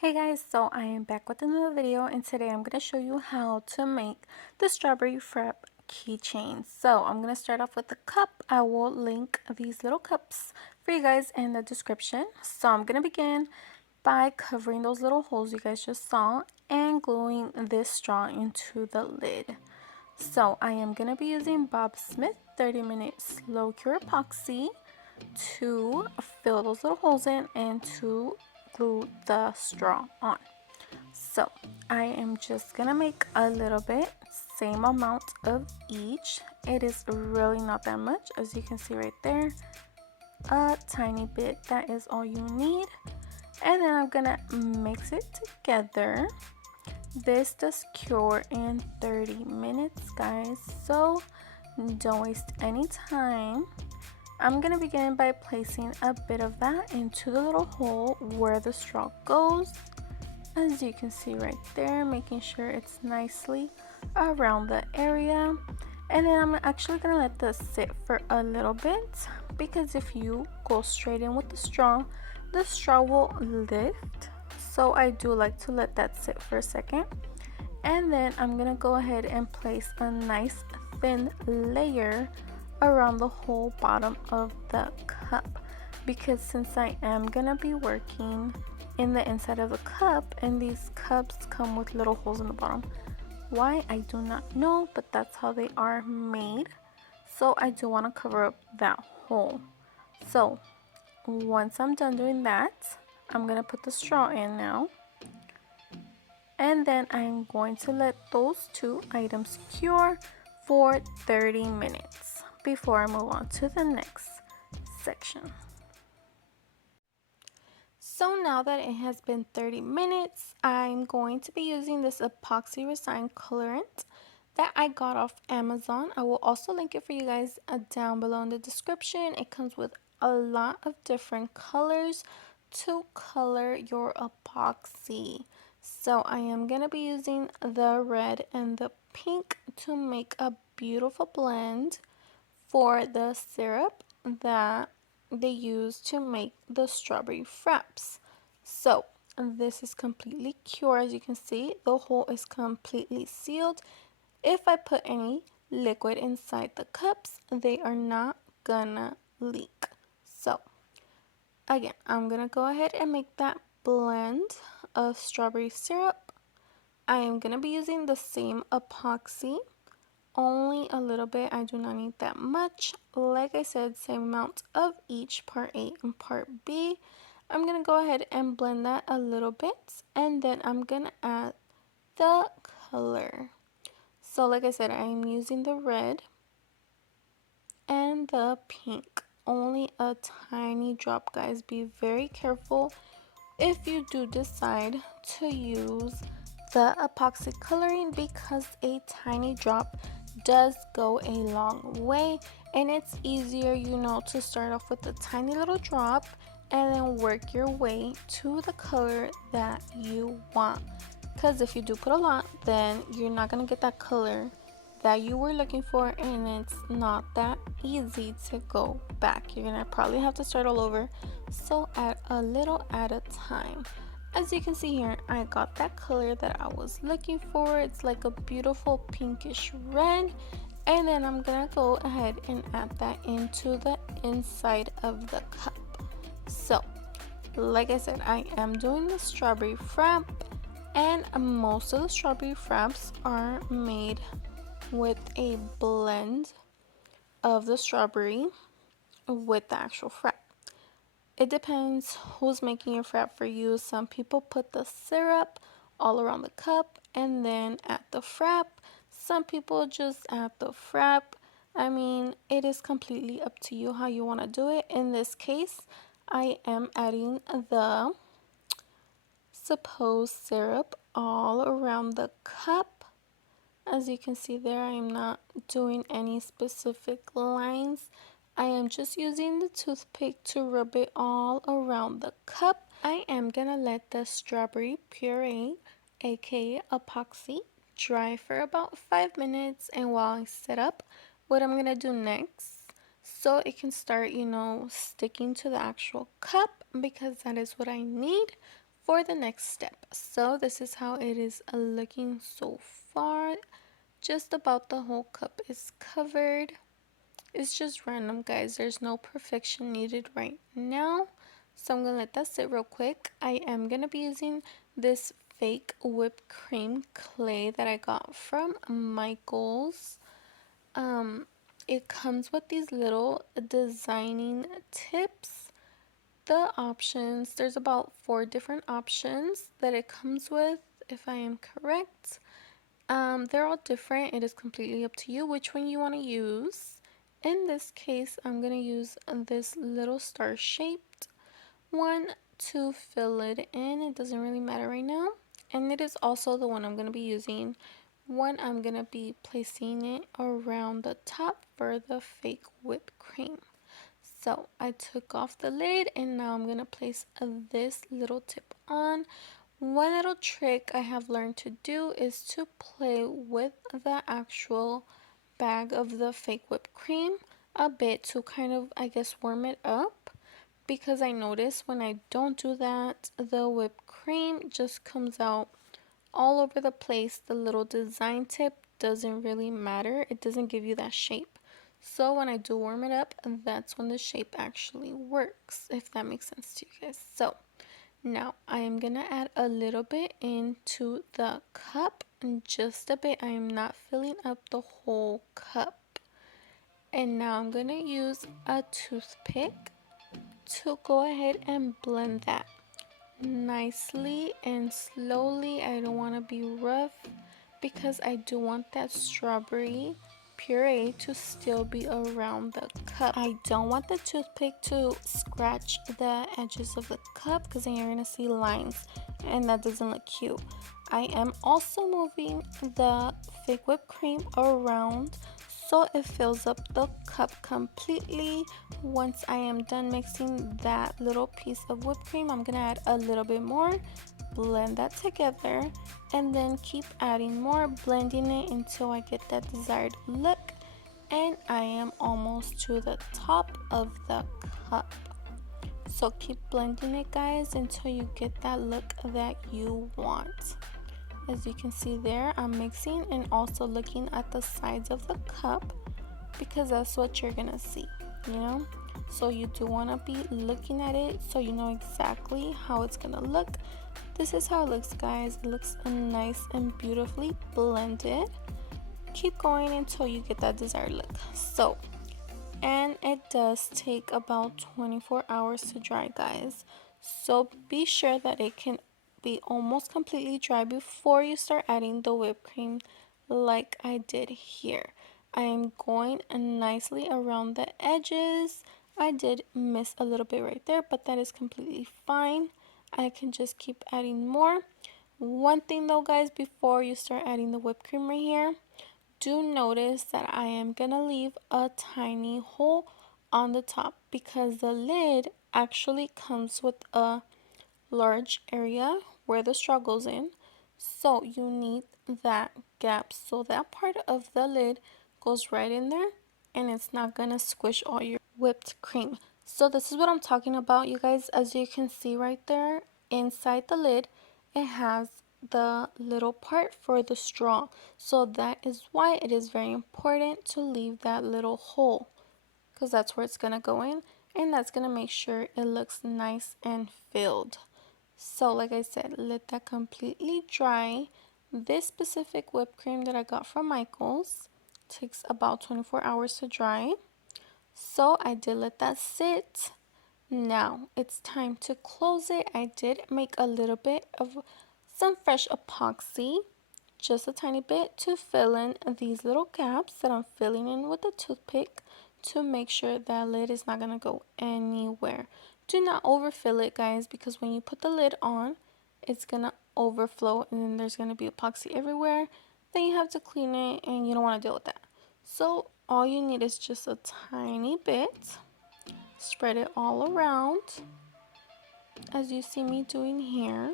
Hey guys, so I am back with another video, and today I'm going to show you how to make the Strawberry Frap keychains. So I'm going to start off with the cup. I will link these little cups for you guys in the description. So I'm going to begin by covering those little holes you guys just saw and gluing this straw into the lid. So I am going to be using Bob Smith 30-minute slow cure epoxy to fill those little holes in and to glue the straw on. So I am just gonna make a little bit, same amount of each. It is really not that much, as you can see right there, a tiny bit. That is all you need. And then I'm gonna mix it together. This does cure in 30 minutes, guys, so don't waste any time. I'm going to begin by placing a bit of that into the little hole where the straw goes, as you can see right there, making sure it's nicely around the area. And then I'm actually going to let this sit for a little bit, because if you go straight in with the straw will lift. So I do like to let that sit for a second. And then I'm going to go ahead and place a nice thin layer around the whole bottom of the cup, because since I am gonna be working in the inside of the cup, and these cups come with little holes in the bottom. Why, I do not know, but that's how they are made. So I do want to cover up that hole. So once I'm done doing that, I'm gonna put the straw in now, and then I'm going to let those two items cure for 30 minutes before I move on to the next section. So now that it has been 30 minutes, I'm going to be using this epoxy resin colorant that I got off Amazon. I will also link it for you guys down below in the description. It comes with a lot of different colors to color your epoxy. So I am going to be using the red and the pink to make a beautiful blend for the syrup that they use to make the strawberry fraps. So this is completely cured. As you can see, the hole is completely sealed. If I put any liquid inside the cups, they are not gonna leak. So again, I'm gonna go ahead and make that blend of strawberry syrup. I am gonna be using the same epoxy, only a little bit. I do not need that much. Like I said, same amount of each, part A and part B. I'm gonna go ahead and blend that a little bit, and then I'm gonna add the color. So like I said, I am using the red and the pink, only a tiny drop, guys. Be very careful if you do decide to use the epoxy coloring, because a tiny drop does go a long way, and it's easier, you know, to start off with a tiny little drop and then work your way to the color that you want. Because if you do put a lot, then you're not going to get that color that you were looking for, and it's not that easy to go back. You're gonna probably have to start all over, so add a little at a time. As you can see here, I got that color that I was looking for. It's like a beautiful pinkish red, and then I'm gonna go ahead and add that into the inside of the cup. So like I said, I am doing the strawberry frap, and most of the strawberry fraps are made with a blend of the strawberry with the actual frap. It depends who's making your frap for you. Some people put the syrup all around the cup and then add the frap. Some people just add the frap. I mean, it is completely up to you how you want to do it. In this case, I am adding the supposed syrup all around the cup. As you can see there, I am not doing any specific lines. I am just using the toothpick to rub it all around the cup. I am gonna let the strawberry puree, aka epoxy, dry for about 5 minutes. And while I set up what I'm gonna do next, so it can start, you know, sticking to the actual cup, because that is what I need for the next step. So this is how it is looking so far. Just about the whole cup is covered. It's just random, guys. There's no perfection needed right now. So I'm gonna let that sit real quick. I am gonna be using this fake whipped cream clay that I got from Michael's. Um, it comes with these little designing tips. The options, there's about 4 different options that it comes with, if I am correct. They're all different. It is completely up to you which one you want to use. In this case, I'm going to use this little star shaped one to fill it in. It doesn't really matter right now. And it is also the one I'm going to be using when I'm going to be placing it around the top for the fake whipped cream. So I took off the lid and now I'm going to place this little tip on. One little trick I have learned to do is to play with the actual bag of the fake whipped cream a bit to kind of, I guess, warm it up, because I notice when I don't do that, the whipped cream just comes out all over the place. The little design tip doesn't really matter. It doesn't give you that shape. So when I do warm it up, that's when the shape actually works, if that makes sense to you guys. So now I am gonna add a little bit into the cup, and just a bit. I am not filling up the whole cup. And now I'm gonna use a toothpick to go ahead and blend that nicely and slowly. I don't want to be rough because I do want that strawberry puree to still be around the cup. I don't want the toothpick to scratch the edges of the cup because then you're going to see lines and that doesn't look cute. I am also moving the fake whipped cream around so it fills up the cup completely. Once I am done mixing that little piece of whipped cream, I'm gonna add a little bit more, blend that together, and then keep adding more, blending it until I get that desired look. And I am almost to the top of the cup. So keep blending it, guys, until you get that look that you want. As you can see there, I'm mixing and also looking at the sides of the cup because that's what you're gonna see, you know? So you do want to be looking at it so you know exactly how it's gonna look. This is how it looks, guys. It looks nice and beautifully blended. Keep going until you get that desired look. So, and it does take about 24 hours to dry, guys. So be sure that it can be almost completely dry before you start adding the whipped cream like I did here. I am going nicely around the edges. I did miss a little bit right there, but that is completely fine. I can just keep adding more. One thing though, guys, before you start adding the whipped cream right here, do notice that I am gonna leave a tiny hole on the top because the lid actually comes with a large area where the straw goes in. So you need that gap so that part of the lid goes right in there and it's not gonna squish all your whipped cream. So this is what I'm talking about, you guys. As you can see right there, inside the lid, it has the little part for the straw. So that is why it is very important to leave that little hole, because that's where it's gonna go in and that's gonna make sure it looks nice and filled. So like I said, let that completely dry. This specific whipped cream that I got from Michael's takes about 24 hours to dry. So I did let that sit. Now it's time to close it. I did make a little bit of some fresh epoxy, just a tiny bit, to fill in these little gaps that I'm filling in with a toothpick to make sure that lid is not going to go anywhere. Do not overfill it, guys, because when you put the lid on, it's going to overflow and then there's going to be epoxy everywhere. Then you have to clean it and you don't want to deal with that. So all you need is just a tiny bit. Spread it all around as you see me doing here.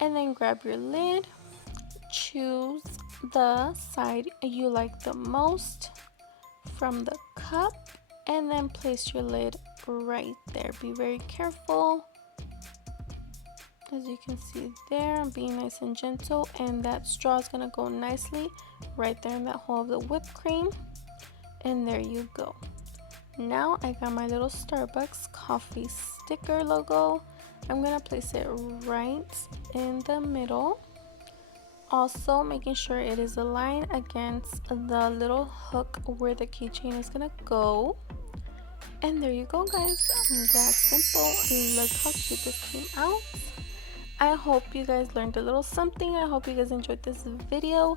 And then grab your lid. Choose the side you like the most from the cup and then place your lid right there. Be very careful. As you can see there, I'm being nice and gentle, and that straw is gonna go nicely right there in that hole of the whipped cream. And there you go. Now I got my little Starbucks coffee sticker logo. I'm gonna place it right in the middle, also making sure it is aligned against the little hook where the keychain is gonna go. And there you go, guys. That simple. Look how cute this came out. I hope you guys learned a little something. I hope you guys enjoyed this video.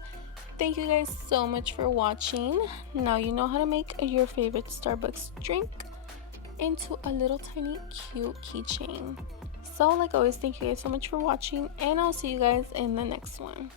Thank you guys so much for watching. Now you know how to make your favorite Starbucks drink into a little tiny cute keychain. So like always, thank you guys so much for watching, and I'll see you guys in the next one.